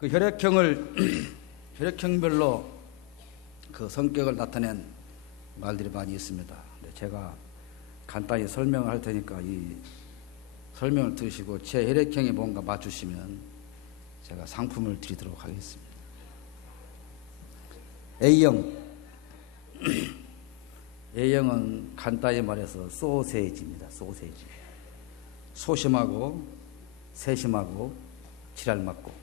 그 혈액형을 혈액형별로 그 성격을 나타낸 말들이 많이 있습니다. 근데 제가 간단히 설명을 할 테니까 이 설명을 들으시고 제 혈액형이 뭔가 맞추시면 제가 상품을 드리도록 하겠습니다. A형. A형은 간단히 말해서 소세지입니다. 소세지. 소심하고 세심하고 지랄 맞고.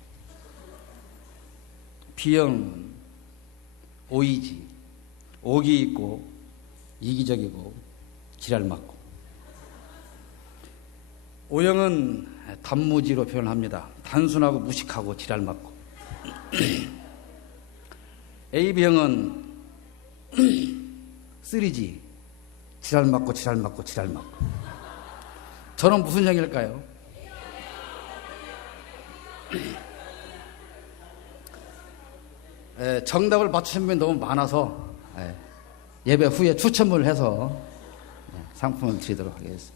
B형은 오이지. 오기 있고 이기적이고 지랄 맞고. O형은 단무지로 표현합니다. 단순하고 무식하고 지랄 맞고. AB형은 3G. 지랄 맞고 지랄 맞고 지랄 맞고. 저는 무슨 형일까요? 정답을 맞추신 분이 너무 많아서 예배 후에 추첨을 해서 상품을 드리도록 하겠습니다.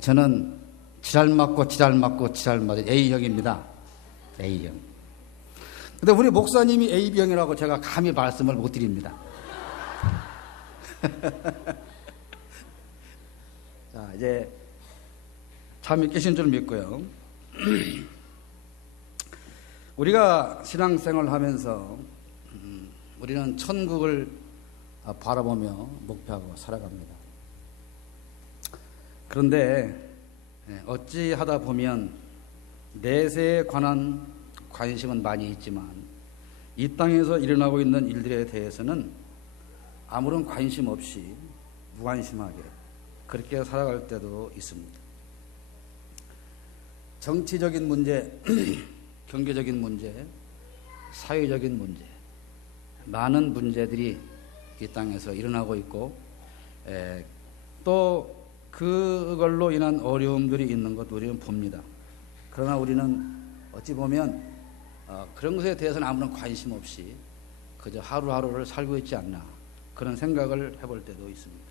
저는 지랄 맞고 지랄 맞고 지랄 맞은 A형입니다. A형. 근데 우리 목사님이 AB형이라고 제가 감히 말씀을 못 드립니다. 자, 이제 잠이 깨신 줄 믿고요. 우리가 신앙생활을 하면서 우리는 천국을 바라보며 목표하고 살아갑니다. 그런데 어찌 하다 보면 내세에 관한 관심은 많이 있지만 이 땅에서 일어나고 있는 일들에 대해서는 아무런 관심 없이 무관심하게 그렇게 살아갈 때도 있습니다. 정치적인 문제, 경제적인 문제, 사회적인 문제, 많은 문제들이 이 땅에서 일어나고 있고 또 그걸로 인한 어려움들이 있는 것도 우리는 봅니다. 그러나 우리는 어찌 보면 그런 것에 대해서는 아무런 관심 없이 그저 하루하루를 살고 있지 않나 그런 생각을 해볼 때도 있습니다.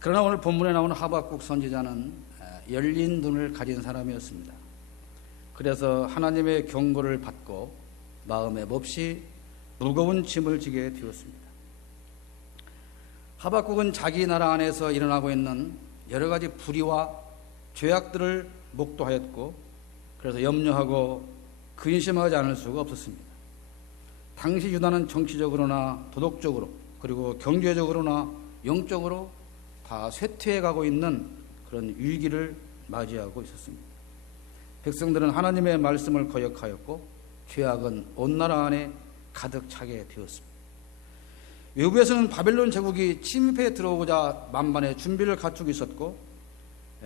그러나 오늘 본문에 나오는 하박국 선지자는 열린 눈을 가진 사람이었습니다. 그래서 하나님의 경고를 받고 마음에 몹시 무거운 짐을 지게 되었습니다. 하박국은 자기 나라 안에서 일어나고 있는 여러 가지 불의와 죄악들을 목도하였고 그래서 염려하고 근심하지 않을 수가 없었습니다. 당시 유다는 정치적으로나 도덕적으로 그리고 경제적으로나 영적으로 다 쇠퇴해가고 있는 그런 위기를 맞이하고 있었습니다. 백성들은 하나님의 말씀을 거역하였고 죄악은 온 나라 안에 가득 차게 되었습니다. 외부에서는 바벨론 제국이 침입해 들어오고자 만반의 준비를 갖추고 있었고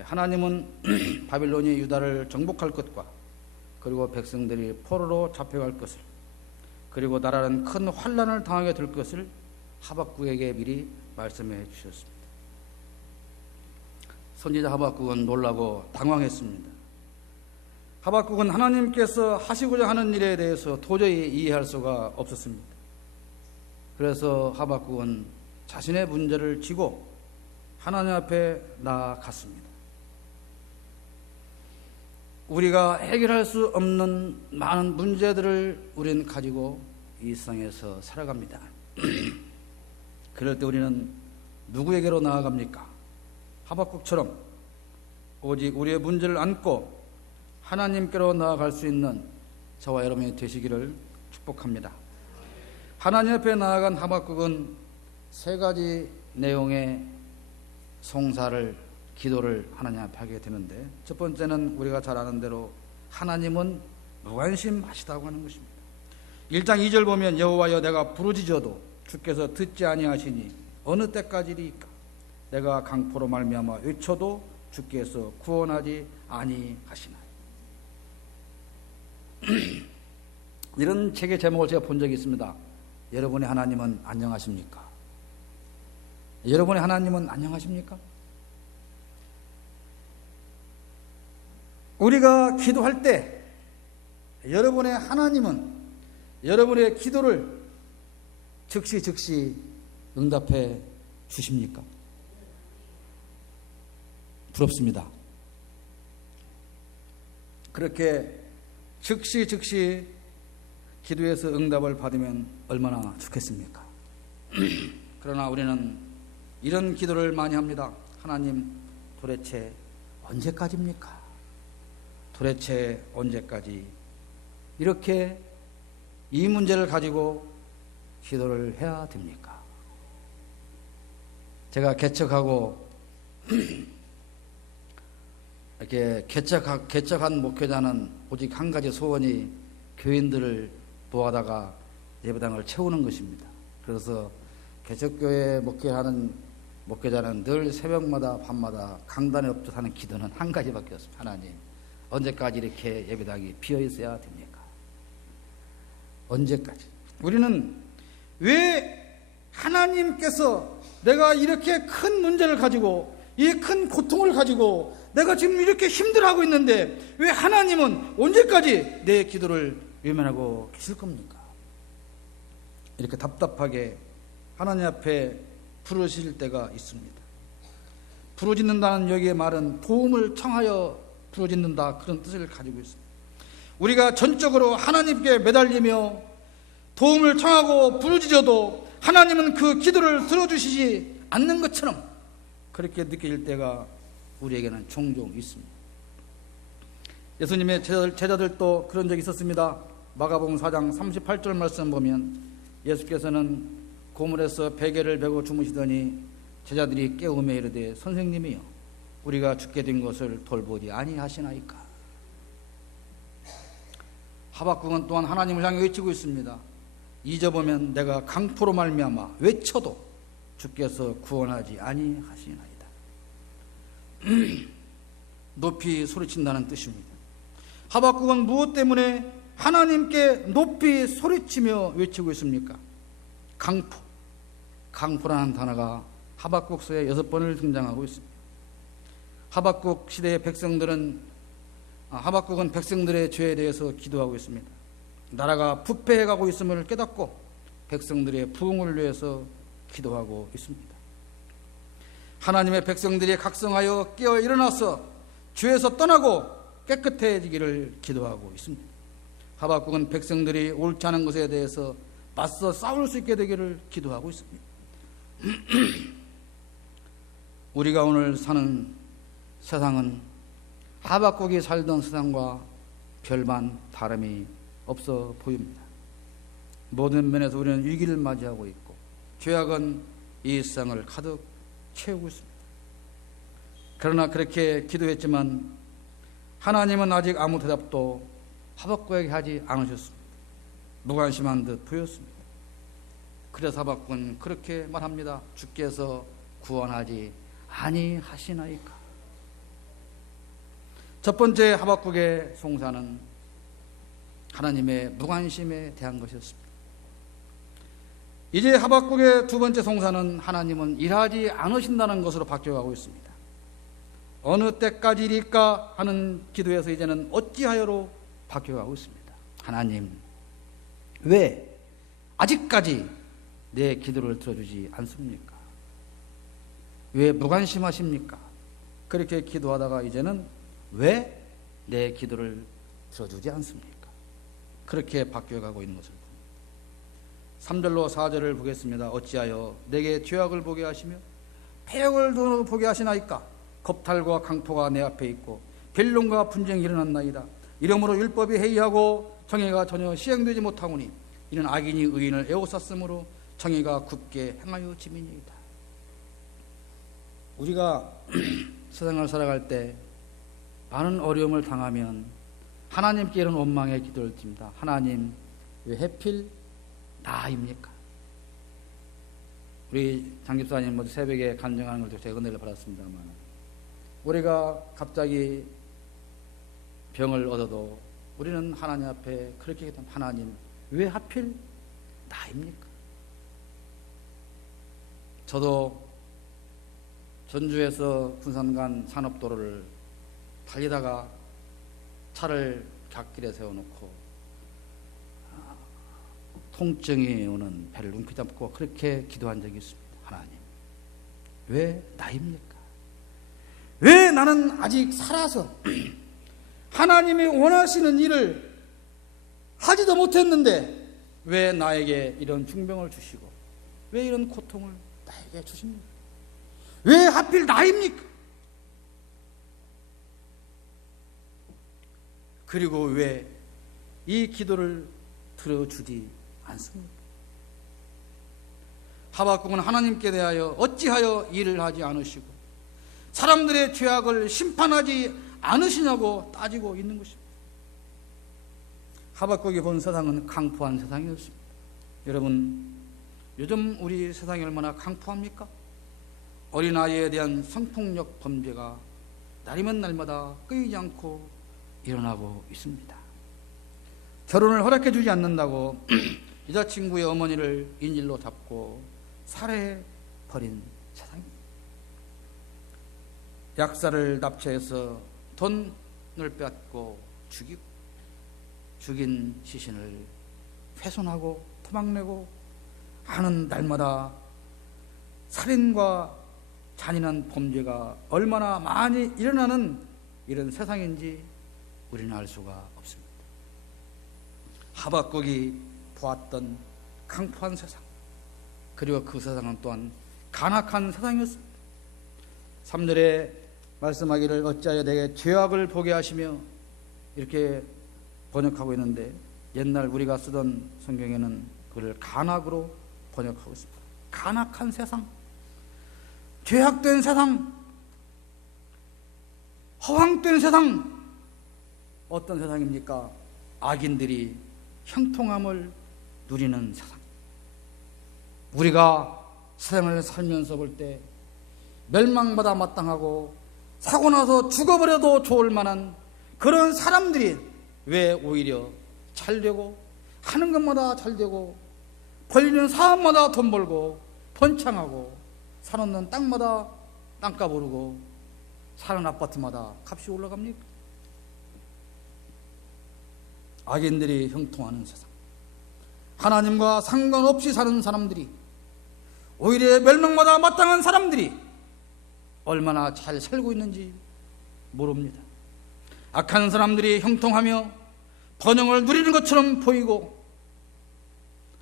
하나님은 바벨론이 유다를 정복할 것과 그리고 백성들이 포로로 잡혀갈 것을 그리고 나라는 큰 환난을 당하게 될 것을 하박국에게 미리 말씀해 주셨습니다. 선지자 하박국은 놀라고 당황했습니다. 하박국은 하나님께서 하시고자 하는 일에 대해서 도저히 이해할 수가 없었습니다. 그래서 하박국은 자신의 문제를 지고 하나님 앞에 나아갔습니다. 우리가 해결할 수 없는 많은 문제들을 우리는 가지고 이 세상에서 살아갑니다. 그럴 때 우리는 누구에게로 나아갑니까? 하박국처럼 오직 우리의 문제를 안고 하나님께로 나아갈 수 있는 저와 여러분이 되시기를 축복합니다. 하나님 앞에 나아간 하박국은 세 가지 내용의 송사를 기도를 하나님 앞에 하게 되는데 첫 번째는 우리가 잘 아는 대로 하나님은 무관심하시다고 하는 것입니다. 1장 2절 보면 여호와여 내가 부르짖어도 주께서 듣지 아니하시니 어느 때까지리이까 내가 강포로 말미암아 외쳐도 주께서 구원하지 아니하시나이다. 이런 책의 제목을 제가 본 적이 있습니다. 여러분의 하나님은 안녕하십니까? 여러분의 하나님은 안녕하십니까? 우리가 기도할 때 여러분의 하나님은 여러분의 기도를 즉시 응답해 주십니까? 부럽습니다. 그렇게 즉시 기도해서 응답을 받으면 얼마나 좋겠습니까? 그러나 우리는 이런 기도를 많이 합니다. 하나님, 도대체 언제까지입니까? 도대체 언제까지 이렇게 이 문제를 가지고 기도를 해야 됩니까? 제가 개척하고 이렇게 개척한 목회자는 오직 한 가지 소원이 교인들을 도와다가 예배당을 채우는 것입니다. 그래서 개척교회 목회하는 목회자는 늘 새벽마다 밤마다 강단에 엎드려 하는 기도는 한 가지밖에 없습니다. 하나님, 언제까지 이렇게 예배당이 비어 있어야 됩니까? 언제까지? 우리는 왜 하나님께서 내가 이렇게 큰 문제를 가지고 이 큰 고통을 가지고 내가 지금 이렇게 힘들어하고 있는데 왜 하나님은 언제까지 내 기도를 외면하고 계실 겁니까? 이렇게 답답하게 하나님 앞에 부르실 때가 있습니다. 부르짖는다는 여기의 말은 도움을 청하여 부르짖는다, 그런 뜻을 가지고 있습니다. 우리가 전적으로 하나님께 매달리며 도움을 청하고 부르짖어도 하나님은 그 기도를 들어주시지 않는 것처럼 그렇게 느껴질 때가 우리에게는 종종 있습니다. 예수님의 제자들도 그런 적이 있었습니다. 마가복음 4장 38절 말씀 보면 예수께서는 고물에서 베개를 메고 주무시더니 제자들이 깨우며 이르되 선생님이여, 우리가 죽게 된 것을 돌보지 아니하시나이까. 하박국은 또한 하나님을 향해 외치고 있습니다. 잊어보면 내가 강포로 말미암아 외쳐도 주께서 구원하지 아니하시나이다. 높이 소리친다는 뜻입니다. 하박국은 무엇 때문에 하나님께 높이 소리치며 외치고 있습니까? 강포라는 단어가 하박국서에 6번을 등장하고 있습니다. 하박국 시대의 하박국은 백성들의 죄에 대해서 기도하고 있습니다. 나라가 부패해가고 있음을 깨닫고 백성들의 부흥을 위해서 기도하고 있습니다. 하나님의 백성들이 각성하여 깨어 일어나서 죄에서 떠나고 깨끗해지기를 기도하고 있습니다. 하박국은 백성들이 옳지 않은 것에 대해서 맞서 싸울 수 있게 되기를 기도하고 있습니다. 우리가 오늘 사는 세상은 하박국이 살던 세상과 별반 다름이 없어 보입니다. 모든 면에서 우리는 위기를 맞이하고 있고 죄악은 이 세상을 가득 채우고 있습니다. 그러나 그렇게 기도했지만 하나님은 아직 아무 대답도 하박국에게 하지 않으셨습니다. 무관심한 듯 보였습니다. 그래서 하박국은 그렇게 말합니다. 주께서 구원하지 아니하시나이까. 첫 번째 하박국의 송사는 하나님의 무관심에 대한 것이었습니다. 이제 하박국의 두 번째 송사는 하나님은 일하지 않으신다는 것으로 바뀌어가고 있습니다. 어느 때까지일까 하는 기도에서 이제는 어찌하여로 바뀌어가고 있습니다. 하나님, 왜 아직까지 내 기도를 들어주지 않습니까? 왜 무관심하십니까? 그렇게 기도하다가 이제는 왜 내 기도를 들어주지 않습니까? 그렇게 바뀌어가고 있는 것을 봅니다. 3절로 4절을 보겠습니다. 어찌하여 내게 죄악을 보게 하시며 패역을 보게 하시나이까? 겁탈과 강포가 내 앞에 있고 변론과 분쟁이 일어났나이다. 이러므로 율법이 해이하고 정의가 전혀 시행되지 못하오니 이는 악인이 의인을 에워쌌으므로 정의가 굳게 행하여 지민이이다. 우리가 세상을 살아갈 때 많은 어려움을 당하면 하나님께 이런 원망의 기도를 드립니다. 하나님, 왜 하필 나입니까? 우리 장집사님 모두 새벽에 간증하는 걸 제가 은혜를 받았습니다만, 우리가 갑자기 병을 얻어도 우리는 하나님 앞에 그렇게 기도합니다. 하나님, 왜 하필 나입니까? 저도 전주에서 군산간 산업도로를 달리다가 차를 갓길에 세워놓고 통증이 오는 배를 움켜잡고 그렇게 기도한 적이 있습니다. 하나님, 왜 나입니까? 왜 나는 아직 살아서 하나님이 원하시는 일을 하지도 못했는데 왜 나에게 이런 중병을 주시고 왜 이런 고통을 나에게 주십니까? 왜 하필 나입니까? 그리고 왜 이 기도를 들어주지 않습니까? 하박국은 하나님께 대하여 어찌하여 일을 하지 않으시고 사람들의 죄악을 심판하지 않으시냐고 따지고 있는 것입니다. 하박국이 본 세상은 강포한 세상이었습니다. 여러분, 요즘 우리 세상이 얼마나 강포합니까? 어린아이에 대한 성폭력 범죄가 날이면 날마다 끊이지 않고 일어나고 있습니다. 결혼을 허락해 주지 않는다고 여자친구의 어머니를 인질로 잡고 살해해 버린 세상입니다. 약사를 납치해서 돈을 뺏고 죽이고 죽인 시신을 훼손하고 토막내고 하는 날마다 살인과 잔인한 범죄가 얼마나 많이 일어나는 이런 세상인지 우리는 알 수가 없습니다. 하박국이 보았던 강포한 세상, 그리고 그 세상은 또한 간악한 세상이었습니다. 3절에 말씀하기를 어찌하여 내게 죄악을 보게 하시며 이렇게 번역하고 있는데, 옛날 우리가 쓰던 성경에는 그를 간악으로 번역하고 있습니다. 간악한 세상, 죄악된 세상, 허황된 세상. 어떤 세상입니까? 악인들이 형통함을 누리는 세상. 우리가 세상을 살면서 볼 때 멸망받아 마땅하고 사고 나서 죽어버려도 좋을 만한 그런 사람들이 왜 오히려 잘되고 하는 것마다 잘되고 벌리는 사업마다 돈 벌고 번창하고 사놓는 땅마다 땅값 오르고 사는 아파트마다 값이 올라갑니까? 악인들이 형통하는 세상, 하나님과 상관없이 사는 사람들이, 오히려 멸망마다 마땅한 사람들이 얼마나 잘 살고 있는지 모릅니다. 악한 사람들이 형통하며 번영을 누리는 것처럼 보이고,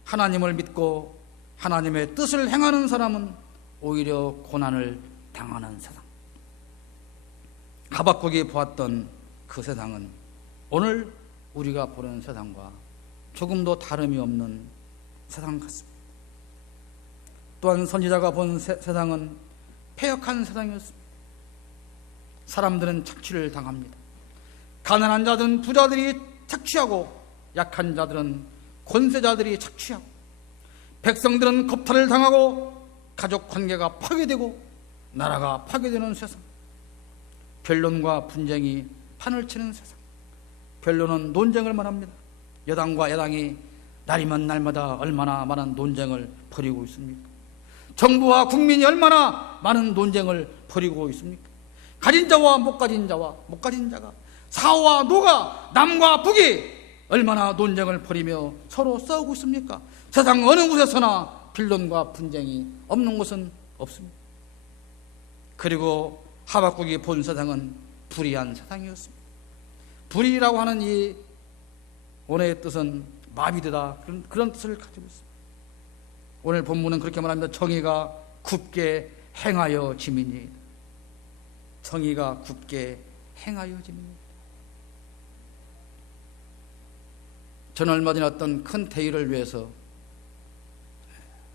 하나님을 믿고 하나님의 뜻을 행하는 사람은 오히려 고난을 당하는 세상. 하박국이 보았던 그 세상은 오늘 우리가 보는 세상과 조금도 다름이 없는 세상 같습니다. 또한 선지자가 본 세상은 패역한 세상이었습니다. 사람들은 착취를 당합니다. 가난한 자들은 부자들이 착취하고, 약한 자들은 권세자들이 착취하고, 백성들은 겁탈을 당하고, 가족 관계가 파괴되고, 나라가 파괴되는 세상. 변론과 분쟁이 판을 치는 세상. 변론은 논쟁을 말합니다. 여당과 야당이 날이면 날마다 얼마나 많은 논쟁을 벌이고 있습니까? 정부와 국민이 얼마나 많은 논쟁을 벌이고 있습니까? 가진 자와 못 가진 자와 못 가진 자가, 사와 노가, 남과 북이 얼마나 논쟁을 벌이며 서로 싸우고 있습니까? 세상 어느 곳에서나 변론과 분쟁이 없는 곳은 없습니다. 그리고 하박국이 본 세상은 불의한 세상이었습니다. 불의라고 하는 이 오늘의 뜻은 마비되다, 그런 뜻을 가지고 있습니다. 오늘 본문은 그렇게 말합니다. 정의가 굳게 행하여 지민이다. 정의가 굳게 행하여 지민이다. 저는 얼마 전에 어떤 큰 대의를 위해서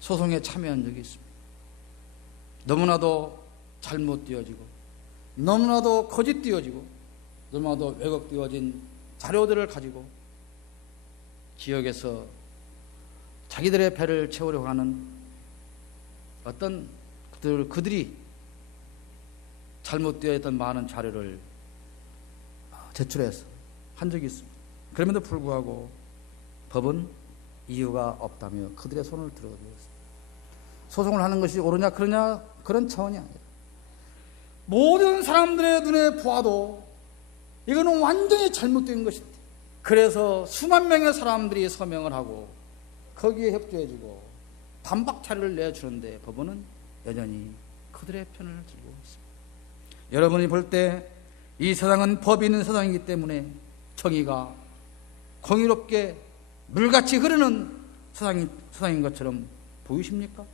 소송에 참여한 적이 있습니다. 너무나도 잘못되어지고, 너무나도 거짓되어지고, 너무나도 왜곡되어진 자료들을 가지고 지역에서 자기들의 배를 채우려고 하는 어떤 그들이 잘못되어 있던 많은 자료를 제출해서 한 적이 있습니다. 그럼에도 불구하고 법은 이유가 없다며 그들의 손을 들어주었습니다. 소송을 하는 것이 옳으냐 그러냐 그런 차원이 아니라, 모든 사람들의 눈에 보아도 이거는 완전히 잘못된 것이다. 그래서 수만 명의 사람들이 서명을 하고 거기에 협조해주고 반박 자료를 내주는데 법원은 여전히 그들의 편을 들고 있습니다. 여러분이 볼 때 이 세상은 법이 있는 세상이기 때문에 정의가 공의롭게 물같이 흐르는 세상인 것처럼 보이십니까?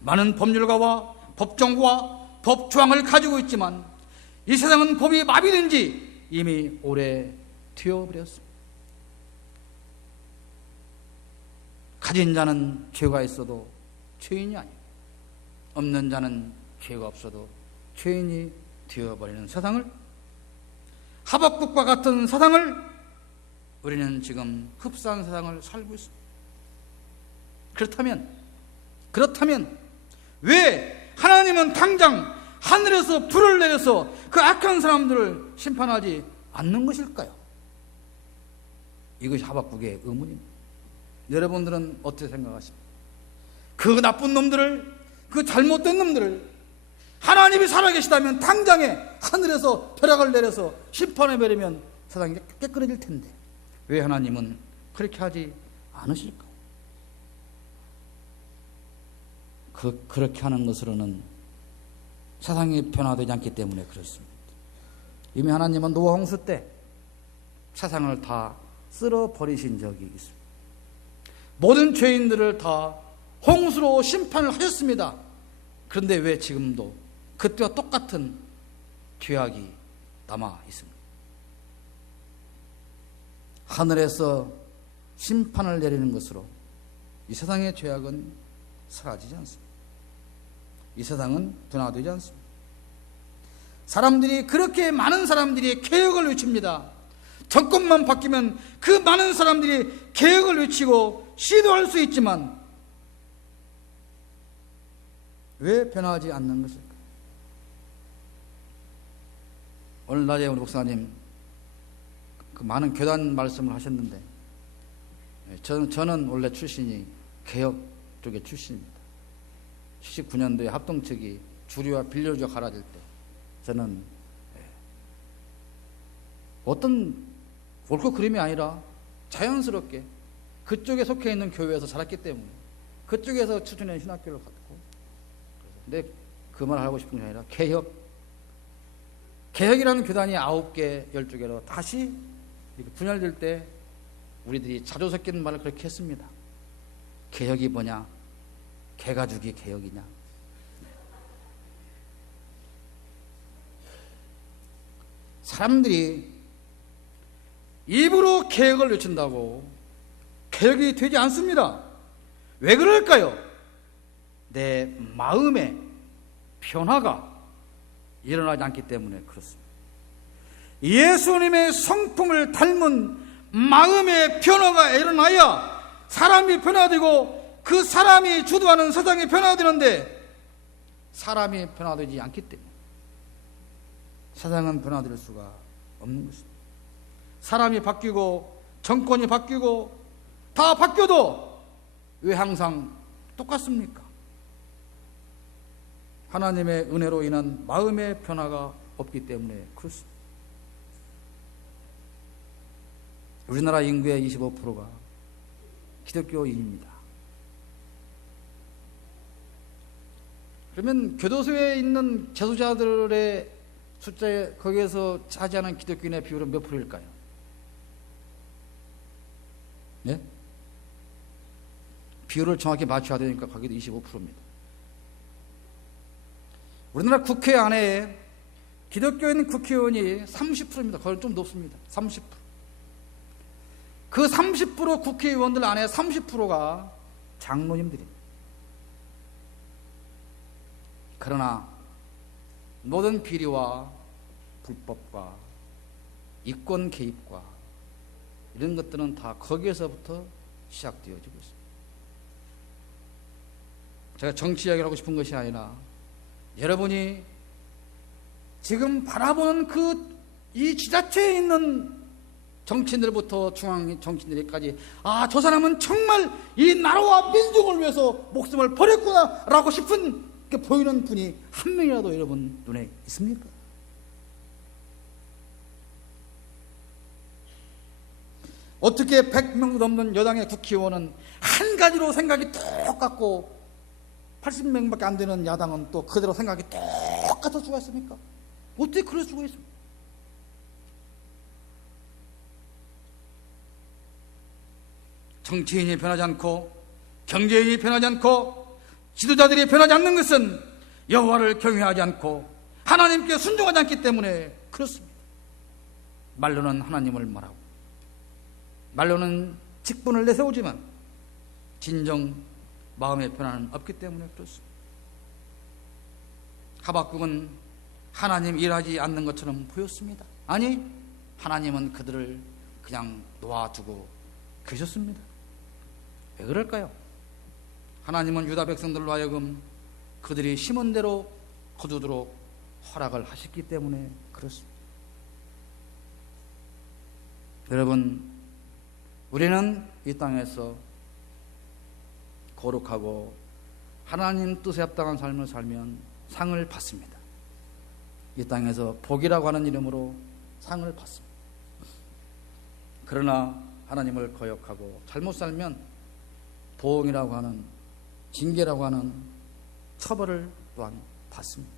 많은 법률가와 법정과 법조항을 가지고 있지만 이 세상은 법이 마비된 지 이미 오래 되어버렸습니다. 가진 자는 죄가 있어도 죄인이 아니고 없는 자는 죄가 없어도 죄인이 되어버리는 세상을, 하박국과 같은 세상을 우리는 지금 흡사한 세상을 살고 있습니다. 그렇다면 왜 하나님은 당장 하늘에서 불을 내려서 그 악한 사람들을 심판하지 않는 것일까요? 이것이 하박국의 의문입니다. 여러분들은 어떻게 생각하십니까? 그 나쁜 놈들을, 그 잘못된 놈들을 하나님이 살아계시다면 당장에 하늘에서 벼락을 내려서 심판해 버리면 세상이 깨끗해질 텐데 왜 하나님은 그렇게 하지 않으실까요? 그렇게 하는 것으로는 세상이 변화되지 않기 때문에 그렇습니다. 이미 하나님은 노아 홍수 때 세상을 다 쓸어버리신 적이 있습니다. 모든 죄인들을 다 홍수로 심판을 하셨습니다. 그런데 왜 지금도 그때와 똑같은 죄악이 남아 있습니다? 하늘에서 심판을 내리는 것으로 이 세상의 죄악은 사라지지 않습니다. 이 세상은 변화되지 않습니다. 그렇게 많은 사람들이 개혁을 외칩니다. 정권만 바뀌면 그 많은 사람들이 개혁을 외치고 시도할 수 있지만 왜 변화하지 않는 것일까? 오늘 낮에 우리 목사님 그 많은 교단 말씀을 하셨는데 저는 원래 출신이 개혁 쪽의 출신입니다. 79년도에 합동측이 주류와 빌려주가 갈아질 때 저는 어떤 옳고 그름이 아니라 자연스럽게 그쪽에 속해 있는 교회에서 자랐기 때문에 그쪽에서 추천한 신학교를 갔고, 근데 그 말을 하고 싶은 게 아니라 개혁이라는 교단이 9개, 12개로 다시 분열될 때 우리들이 자주 섞이는 말을 그렇게 했습니다. 개혁이 뭐냐? 개가죽이 개혁이냐? 사람들이 입으로 개혁을 외친다고 개혁이 되지 않습니다. 왜 그럴까요? 내 마음의 변화가 일어나지 않기 때문에 그렇습니다. 예수님의 성품을 닮은 마음의 변화가 일어나야 사람이 변화되고 그 사람이 주도하는 세상이 변화되는데 사람이 변화되지 않기 때문에 세상은 변화될 수가 없는 것입니다. 사람이 바뀌고 정권이 바뀌고 다 바뀌어도 왜 항상 똑같습니까? 하나님의 은혜로 인한 마음의 변화가 없기 때문에 그렇습니다. 우리나라 인구의 25%가 기독교인입니다. 그러면 교도소에 있는 재소자들의 숫자에 거기에서 차지하는 기독교인의 비율은 몇 프로일까요? 네? 비율을 정확히 맞춰야 되니까 거기도 25%입니다. 우리나라 국회 안에 기독교인 국회의원이 30%입니다. 거의 좀 높습니다. 30%. 그 30% 국회의원들 안에 30%가 장로님들입니다. 그러나 모든 비리와 불법과 이권 개입과 이런 것들은 다 거기에서부터 시작되어지고 있습니다. 제가 정치 이야기를 하고 싶은 것이 아니라 여러분이 지금 바라보는 이 지자체에 있는 정치인들부터 중앙 정치인들까지 저 사람은 정말 이 나라와 민족을 위해서 목숨을 버렸구나 라고 싶은 보이는 분이 한 명이라도 여러분 눈에 있습니까? 어떻게 100명 넘는 여당의 국회의원은 한 가지로 생각이 똑같고 80명밖에 안 되는 야당은 또 그대로 생각이 똑같을 수가 있습니까? 어떻게 그럴 수가 있습니까? 정치인이 변하지 않고 경제인이 변하지 않고 지도자들이 변하지 않는 것은 여호와를 경외하지 않고 하나님께 순종하지 않기 때문에 그렇습니다. 말로는 하나님을 말하고 말로는 직분을 내세우지만 진정 마음의 변화는 없기 때문에 그렇습니다. 하박국은 하나님 일하지 않는 것처럼 보였습니다. 아니, 하나님은 그들을 그냥 놓아두고 계셨습니다. 왜 그럴까요? 하나님은 유다 백성들로 하여금 그들이 심은 대로 거두도록 허락을 하셨기 때문에 그렇습니다. 여러분, 우리는 이 땅에서 거룩하고 하나님 뜻에 합당한 삶을 살면 상을 받습니다. 이 땅에서 복이라고 하는 이름으로 상을 받습니다. 그러나 하나님을 거역하고 잘못 살면 보응이라고 하는, 징계라고 하는 처벌을 또한 받습니다.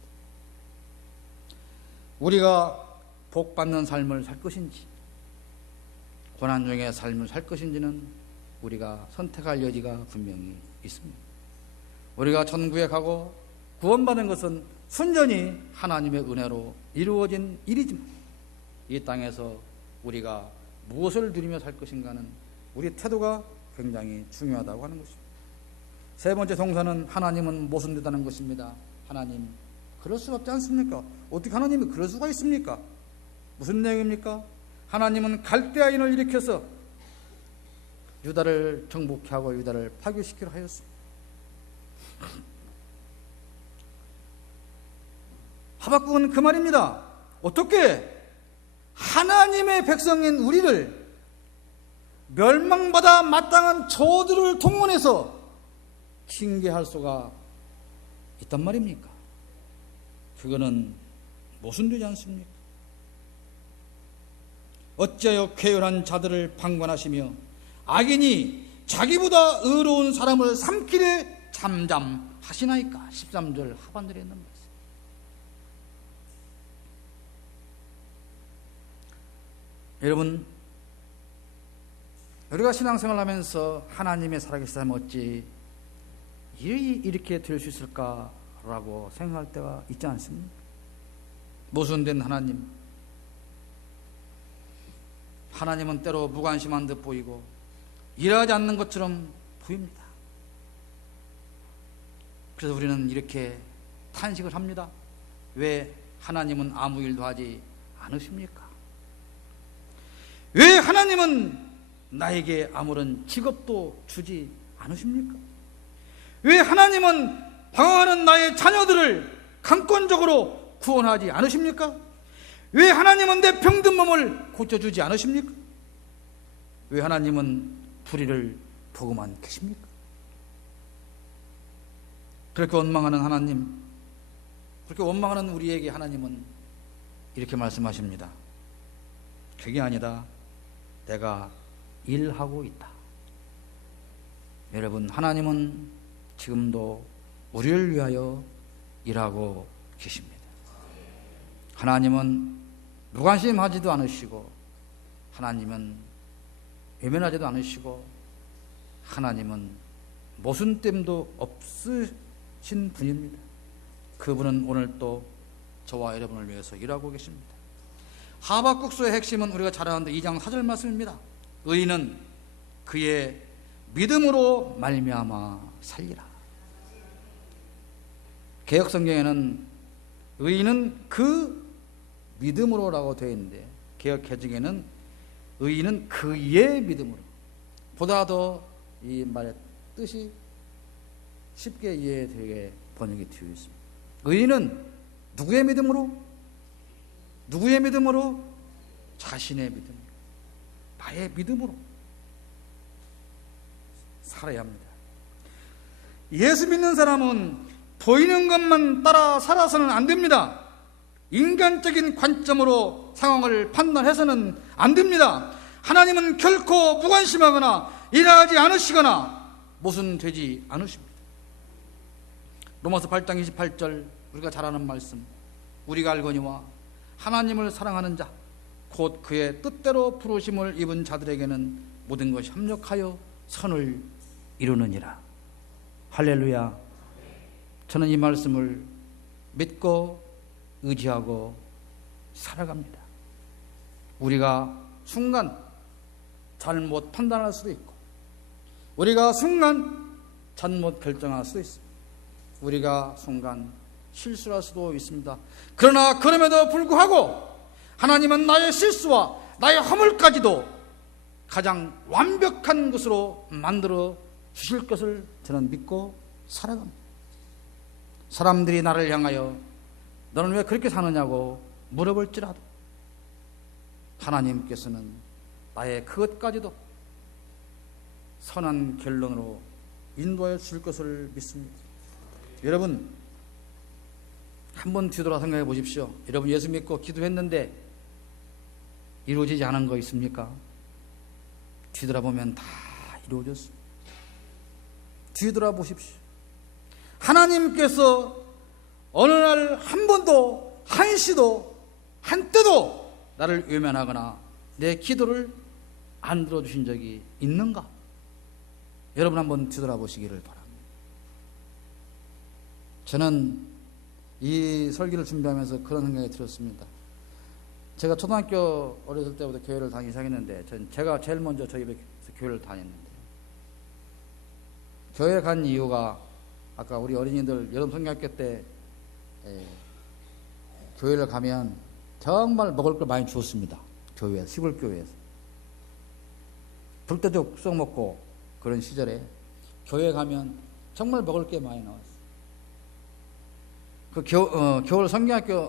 우리가 복받는 삶을 살 것인지 고난 중의 삶을 살 것인지는 우리가 선택할 여지가 분명히 있습니다. 우리가 천국에 가고 구원받는 것은 순전히 하나님의 은혜로 이루어진 일이지만 이 땅에서 우리가 무엇을 누리며 살 것인가는 우리 태도가 굉장히 중요하다고 하는 것입니다. 세 번째 동사는 하나님은 모순되다는 것입니다. 하나님, 그럴 수가 없지 않습니까? 어떻게 하나님이 그럴 수가 있습니까? 무슨 내용입니까? 하나님은 갈대아인을 일으켜서 유다를 정복케 하고 유다를 파괴시키려 하였습니다. 하박국은 그 말입니다. 어떻게 하나님의 백성인 우리를 멸망받아 마땅한 저들을 동원해서 징계할 수가 있단 말입니까? 그거는 모순되지 않습니까? 어찌하여 쾌활한 자들을 방관하시며 악인이 자기보다 의로운 사람을 삼키려 잠잠하시나이까? 13절 하반절에 있는 말씀. 여러분, 우리가 신앙생활을 하면서 하나님의 살아계시다면 어찌 이렇게 될 수 있을까라고 생각할 때가 있지 않습니까? 모순된 하나님은 때로 무관심한 듯 보이고 일하지 않는 것처럼 보입니다. 그래서 우리는 이렇게 탄식을 합니다. 왜 하나님은 아무 일도 하지 않으십니까? 왜 하나님은 나에게 아무런 직업도 주지 않으십니까? 왜 하나님은 방황하는 나의 자녀들을 강권적으로 구원하지 않으십니까? 왜 하나님은 내 병든 몸을 고쳐주지 않으십니까? 왜 하나님은 불의를 보고만 계십니까? 그렇게 원망하는 하나님, 그렇게 원망하는 우리에게 하나님은 이렇게 말씀하십니다. 그게 아니다. 내가 일하고 있다. 여러분, 하나님은 지금도 우리를 위하여 일하고 계십니다. 하나님은 무관심하지도 않으시고 하나님은 외면하지도 않으시고 하나님은 모순됨도 없으신 분입니다. 그분은 오늘 또 저와 여러분을 위해서 일하고 계십니다. 하박국서의 핵심은 우리가 잘 아는데 2장 4절 말씀입니다. 의인은 그의 믿음으로 말미암아 살리라. 개역성경에는 의인은 그 믿음으로라고 되어 있는데 개역개정에는 의인은 그의 믿음으로, 보다 더 이 말의 뜻이 쉽게 이해되게 번역이 되어 있습니다. 의인은 누구의 믿음으로? 누구의 믿음으로? 자신의 믿음, 나의 믿음으로 살아야 합니다. 예수 믿는 사람은 보이는 것만 따라 살아서는 안 됩니다. 인간적인 관점으로 상황을 판단해서는 안 됩니다. 하나님은 결코 무관심하거나 일하지 않으시거나 모순되지 않으십니다. 로마서 8장 28절 우리가 잘 아는 말씀, 우리가 알거니와 하나님을 사랑하는 자 곧 그의 뜻대로 부르심을 입은 자들에게는 모든 것이 합력하여 선을 이루느니라. 할렐루야. 저는 이 말씀을 믿고 의지하고 살아갑니다. 우리가 순간 잘못 판단할 수도 있고, 우리가 순간 잘못 결정할 수도 있습니다. 우리가 순간 실수할 수도 있습니다. 그러나 그럼에도 불구하고 하나님은 나의 실수와 나의 허물까지도 가장 완벽한 것으로 만들어 주실 것을 저는 믿고 살아갑니다. 사람들이 나를 향하여 너는 왜 그렇게 사느냐고 물어볼지라도 하나님께서는 나의 그것까지도 선한 결론으로 인도하여 주실 것을 믿습니다. 여러분, 한번 뒤돌아 생각해 보십시오. 여러분, 예수 믿고 기도했는데 이루어지지 않은 거 있습니까? 뒤돌아보면 다 이루어졌습니다. 뒤돌아보십시오. 하나님께서 어느 날 한 번도, 한시도, 한때도 나를 외면하거나 내 기도를 안 들어주신 적이 있는가? 여러분 한번 뒤돌아보시기를 바랍니다. 저는 이 설교를 준비하면서 그런 생각이 들었습니다. 제가 초등학교 어렸을 때부터 교회를 다니기 시작했는데, 제가 제일 먼저 저희 집에서 교회를 다녔는데, 교회 간 이유가 아까 우리 어린이들 여름 성경학교 때 교회를 가면 정말 먹을 걸 많이 주었습니다. 교회에서, 시골 교회에서 불때도 쏙 먹고 그런 시절에 교회 가면 정말 먹을 게 많이 나왔어요. 그 겨울 성경학교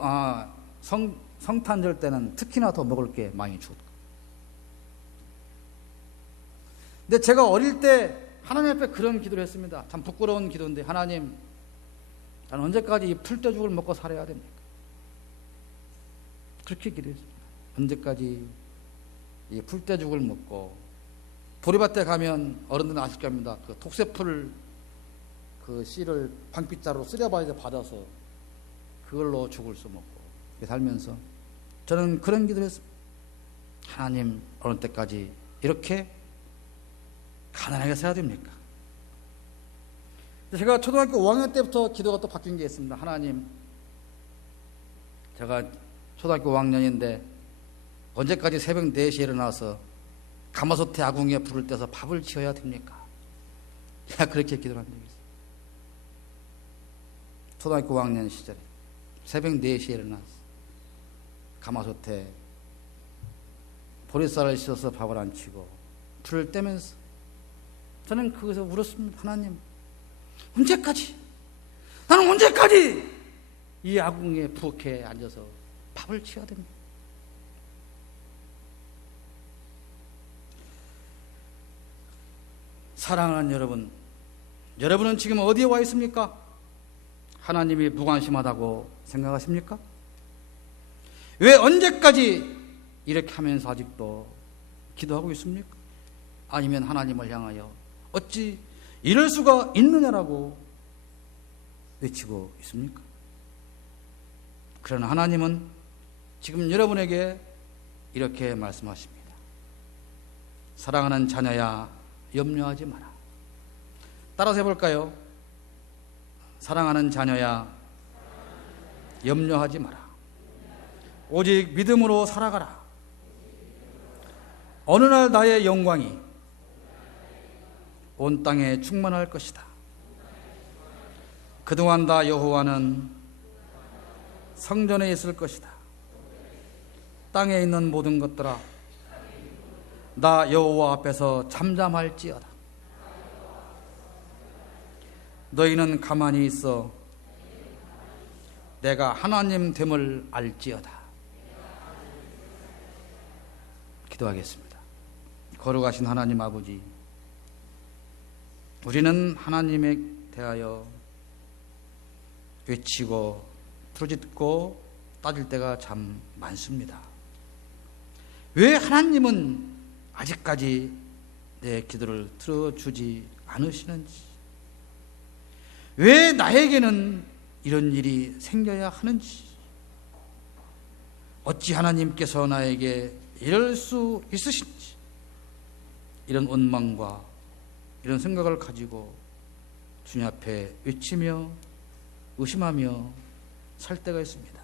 성탄절 때는 특히나 더 먹을 게 많이 주었고, 근데 제가 어릴 때 하나님 앞에 그런 기도를 했습니다. 참 부끄러운 기도인데, 하나님, 나는 언제까지 이 풀떼죽을 먹고 살아야 됩니까? 그렇게 기도했습니다. 언제까지 이 풀떼죽을 먹고, 보리밭에 가면 어른들은 아실 겁니다. 그 톡새풀 그 씨를 방빗자루로 쓰려봐야 받아서 그걸로 죽을 수 먹고 살면서 저는 그런 기도를 했습니다. 하나님, 어느 때까지 이렇게 가난하게 살아야 됩니까? 제가 초등학교 5학년 때부터 기도가 또 바뀐 게 있습니다. 하나님, 제가 초등학교 5학년인데 언제까지 새벽 4시에 일어나서 가마솥에 아궁이에 불을 떼서 밥을 지어야 됩니까? 제가 그렇게 기도를 한 적이 있어요. 초등학교 5학년 시절에 새벽 4시에 일어나서 가마솥에 보리쌀을 씻어서 밥을 안 치고 불을 떼면서 저는 거기서 울었습니다. 하나님, 언제까지? 나는 언제까지 이 아궁이에 부엌에 앉아서 밥을 치어야 됩니까? 사랑하는 여러분, 여러분은 지금 어디에 와 있습니까? 하나님이 무관심하다고 생각하십니까? 왜 언제까지 이렇게 하면서 아직도 기도하고 있습니까? 아니면 하나님을 향하여 어찌 이럴 수가 있느냐라고 외치고 있습니까? 그러나 하나님은 지금 여러분에게 이렇게 말씀하십니다. 사랑하는 자녀야, 염려하지 마라. 따라서 해볼까요? 사랑하는 자녀야, 염려하지 마라. 오직 믿음으로 살아가라. 어느 날 나의 영광이 온 땅에 충만할 것이다. 그동안 다 여호와는 성전에 있을 것이다. 땅에 있는 모든 것들아, 나 여호와 앞에서 잠잠할지어다. 너희는 가만히 있어 내가 하나님 됨을 알지어다. 기도하겠습니다. 거룩하신 하나님 아버지, 우리는 하나님에 대하여 외치고 부르짖고 따질 때가 참 많습니다. 왜 하나님은 아직까지 내 기도를 들어주지 않으시는지, 왜 나에게는 이런 일이 생겨야 하는지, 어찌 하나님께서 나에게 이럴 수 있으신지, 이런 원망과 이런 생각을 가지고 주님 앞에 외치며 의심하며 살 때가 있습니다.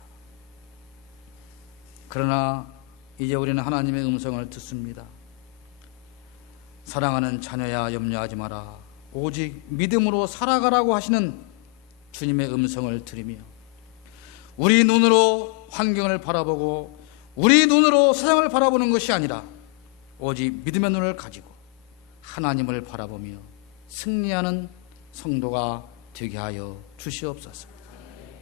그러나 이제 우리는 하나님의 음성을 듣습니다. 사랑하는 자녀야, 염려하지 마라. 오직 믿음으로 살아가라고 하시는 주님의 음성을 들으며 우리 눈으로 환경을 바라보고 우리 눈으로 세상을 바라보는 것이 아니라 오직 믿음의 눈을 가지고 하나님을 바라보며 승리하는 성도가 되게 하여 주시옵소서.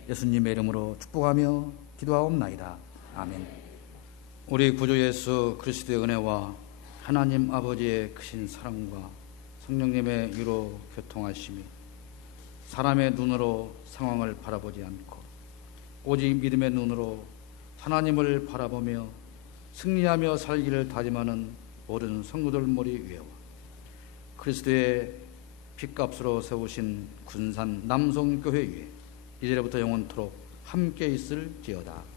예수님의 이름으로 축복하며 기도하옵나이다. 아멘. 우리 구주 예수 그리스도의 은혜와 하나님 아버지의 크신 사랑과 성령님의 위로 교통하심이 사람의 눈으로 상황을 바라보지 않고 오직 믿음의 눈으로 하나님을 바라보며 승리하며 살기를 다짐하는 모든 성도들 머리 위에와 그리스도의 핏값으로 세우신 군산 남성교회 위에 이제부터 영원토록 함께 있을지어다.